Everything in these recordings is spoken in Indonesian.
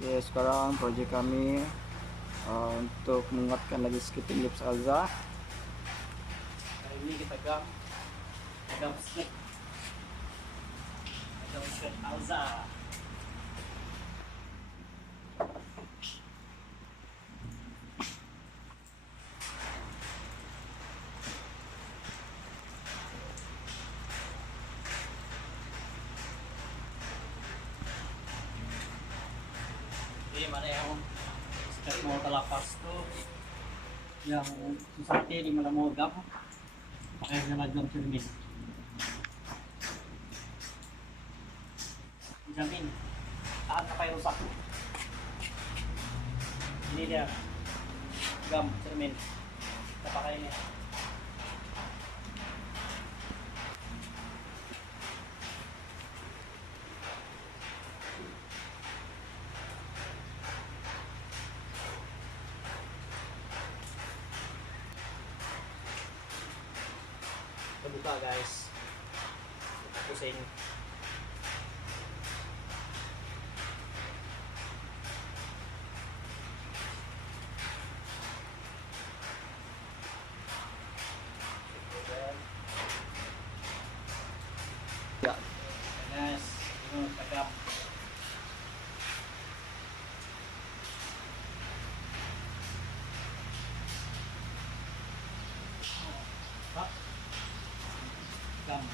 Oke, sekarang project kami untuk menguatkan lagi skipping lips Alza. Kali ini kita gam skirt Alza. Mana yang skirt mau terlepas tuh yang susah di mana mau gam pakai jalan gam cermin, jamin tahan sampai rusak. Ini dia gam cermin, kita pakai ini. Buka guys, pusing. Ya, Guys, ini tegap. Gam.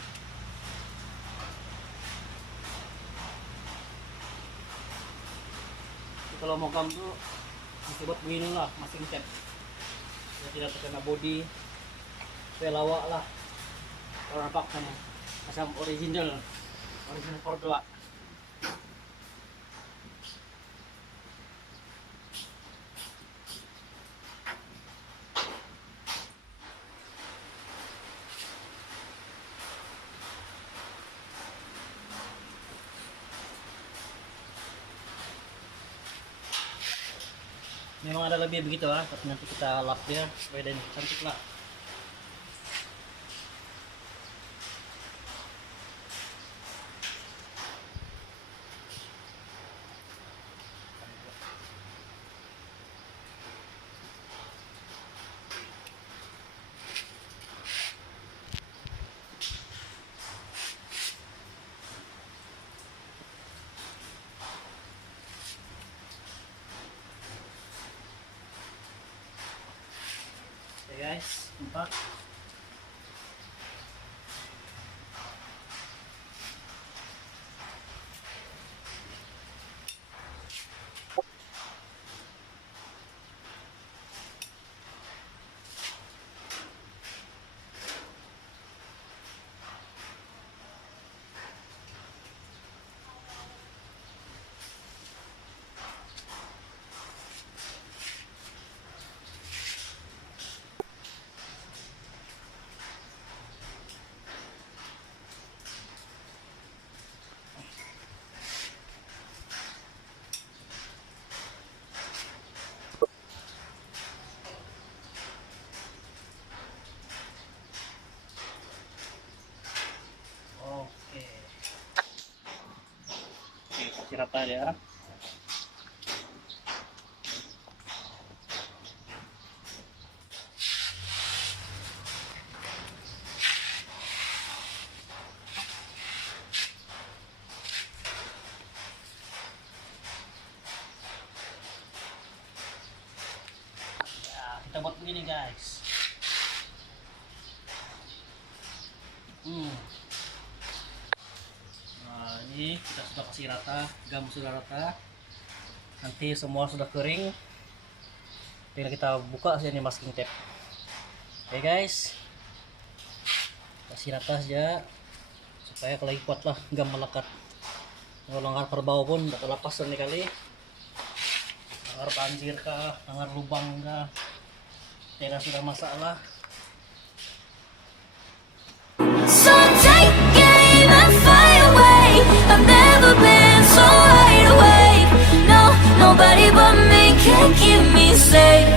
Kalau mau gam tuh masih buat begini lah, masih ngecat. Ya, tidak terkena body, pelawak lah. Kalau nampak sama macam original Cordua. Memang ada lebih begitu lah, tapi nanti kita lap dia supaya dan cantik lah. Oke guys, 4. Kasih rata ya. Ya, kita buat begini guys. Nah, ini kita sudah kasih rata, gam sudah rata. Nanti semua sudah kering, tinggal kita buka saja nih masking tape. Oke guys, kasih rata saja supaya kalau kuat lah gam melekat. Kalau langgar kerbau pun tidak terlepas nih kali. Langgar banjir kah, langgar lubang kah, tidak sudah masalah. So take aim and fly away. I've never been so wide awake. No, nobody but me can keep me safe.